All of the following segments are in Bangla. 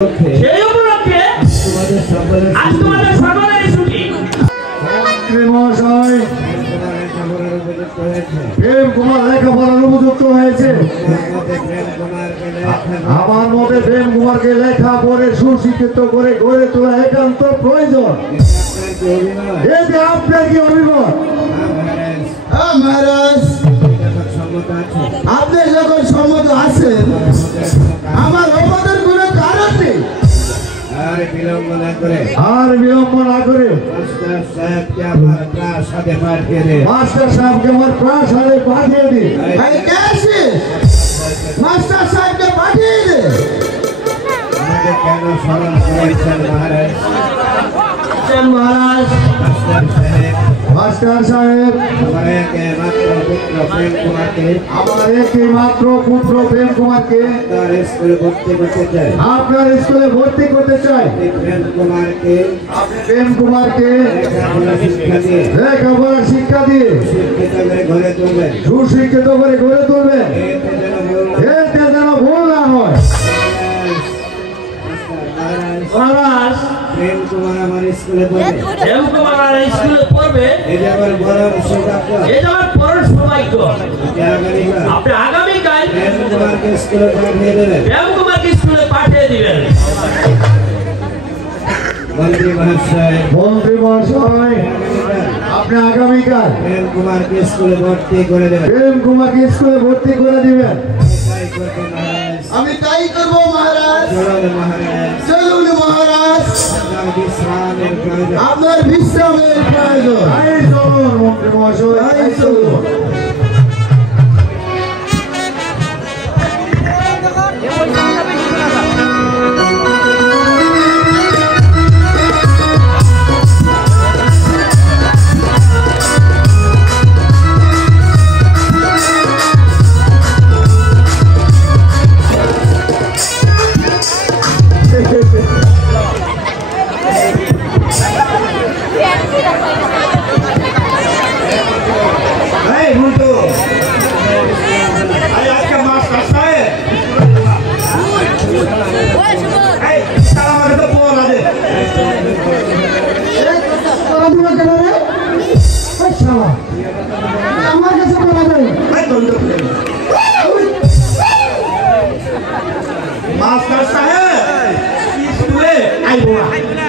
সেই উপলক্ষে আজ তোমাদের সকলের ছুটি। মহাশয় প্রেম কুমার লেখাপড়ার উপযুক্ত হয়েছে। আমার মতে প্রেম কুমারকে লেখা পড়ে সুশিক্ষিত করে গড়ে তোলা একান্ত প্রয়োজন। এতে আপনার কি অভিমত? মহারাজ, আপনি যখন সম্মত আছেন আমার অবাদের কোনো কারণ নেই। আর বিলম্ব না করে মাস্টার সাহেবকে আমার প্রাসাদে পাঠিয়ে দিন। মাস্টার সাহেবকে পাঠিয়ে দে। কেন স্মরণ করেছেন মহারাজ? মহারাজ, মাস্টার সাহেব আমার একমাত্র পুত্র প্রেম কুমারকে আপনার স্কুলে ভর্তি করতে চাই। প্রেম কুমারকে লেখাপড়ার শিক্ষা দিয়ে সুশিক্ষিত করে গড়ে তুলবেন। এতে যেন ভুল না হয়। প্রেম কুমার আমার স্কুলে পড়বে, এই আমার বড় সৌভাগ্য। আপনি আগামীকাল প্রেম কুমারকে স্কুলে পাঠিয়ে দিবেন। মন্ত্রী মহাশয় আপনি আগামীকাল প্রেম কুমারকে স্কুলে ভর্তি করে দেবেন। আমি তাই করব মহারাজ। চলুন মহারাজ, আপনার বিশ্রামের প্রয়োজন। মন্ত্রী মহাশয় চলুন। আমার কাছে মাস্টার সাহেব স্কুলে আইব না।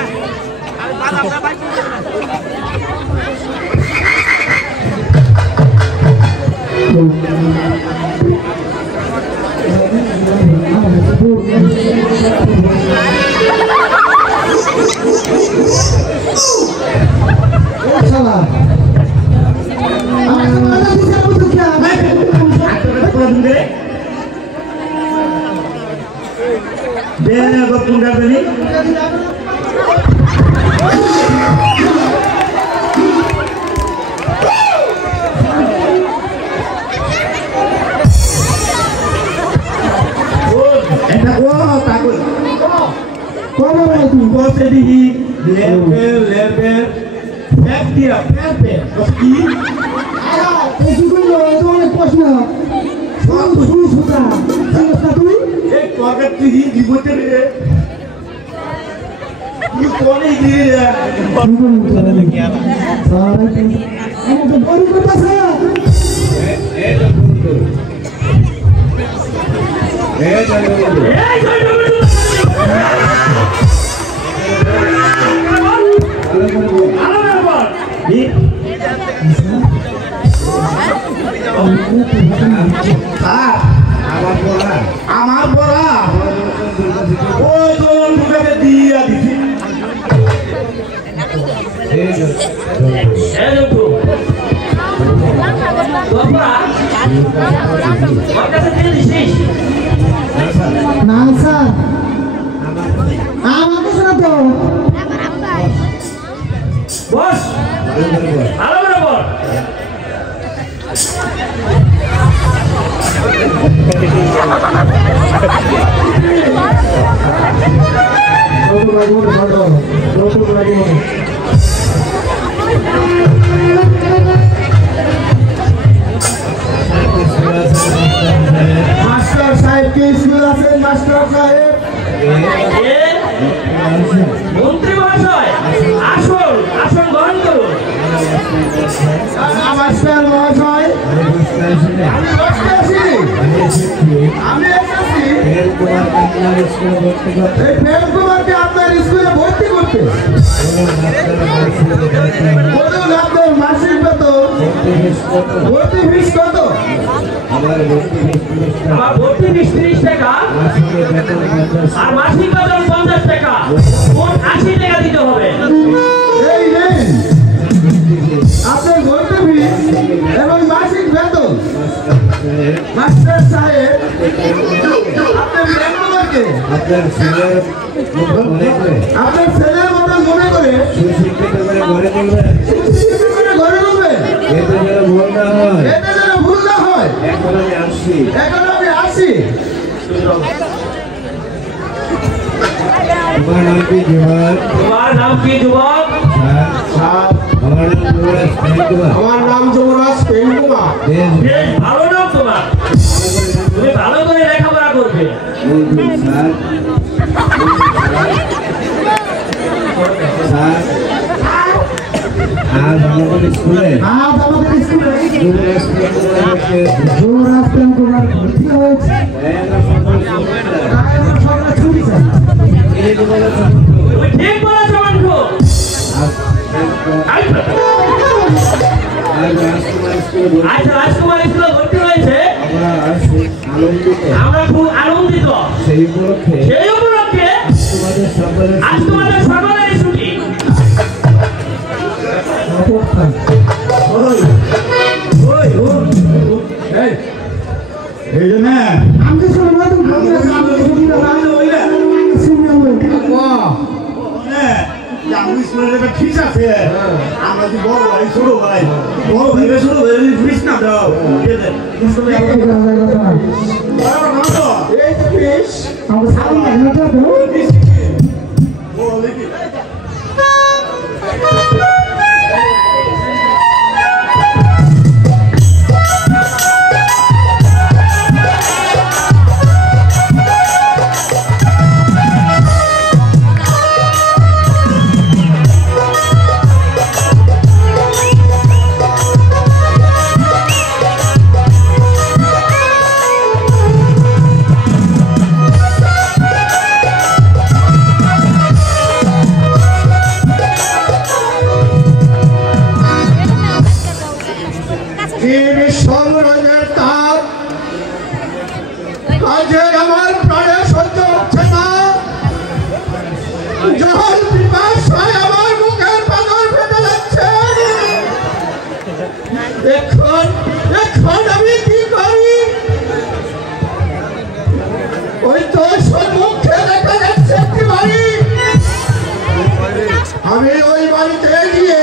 আমার বড়া ওই কোন ঢুকাতে দিয়া দিছি। না স্যার, আমার কাছে না তো। বস ভালো করে বল। মাস্টার সাহেব কি স্কুল আছে? মাস্টার সাহেব মন্ত্রী মহাশয় আসুন, আসন গ্রহণ করুন। নমস্কার মহাশয়, আমি বসতে আছি। আমি এসেছি এই প্রেম কুমারকে আপনার স্কুলে ভর্তি করতে। বলুন আপনার মাসিক বেতন ভর্তি ফিস কত? আমার ভর্তি ফিস 30 টাকা আর মাসিক বেতন 50 টাকা, মোট 80 টাকা দিতে হবে। এই নেন আপনার ভর্তি ফিস এবং মাসিক বেতন। মাস্টার সাহেব, আপনার প্রেম কুমারকে আপনার ছেলের আপনার ছেলের মতো মনে করে সুশিক্ষিত করে গড়ে তুলবেন। সুশিক্ষিত করে গড়ে তুলবেন। এতে যেন ভুল না হয়। এতে যেন ভুল না হয়। এখন আমি আসছি। এখন আমি আসি। তোমার নাম কি যুবক? তোমার নাম কি যুবক? আমার নাম যুবরাজ প্রেম কুমার। আমার নাম যুবরাজ প্রেম কুমার। বেশ বেশ ভালো নাম তোমার, তুমি ভালো করে লেখাপড়া করবে। স্যার, স্যার, আজ আমাদের স্কুলে আজ আমাদের স্কুলে যুবরাজ প্রেম কুমারকে যুবরাজ প্রেম কুমার ভর্তি হয়েছে। সরকার ছুটি চাই। তুমি ঠিক বলেছো বন্ধু। আজ রাজকুমার স্কুলে ভর্তি হয়েছে, আমরা খুব আনন্দিত। সেই উপলক্ষে আজ তোমাদের সকলের ছুটি। এই জন্য আমি শুনে না তুমি ঠিক আছে, আমরা কি বড় ভাই ছোট ভাই, বড় ভাই ছোট ভাই ফিস না দাও। এই ফিস আমরা সামনে না তো সংগ্রামের তার আজের আমার প্রাণে সহ্য হচ্ছে না। যখন পিপাসায় আমার মুখের পাথর ফেটে যাচ্ছে, এখন আমি কি করি? ওই তো সম্মুখে দেখা যাচ্ছে একটি বাড়ি। আমি ওই বাড়িতে গিয়ে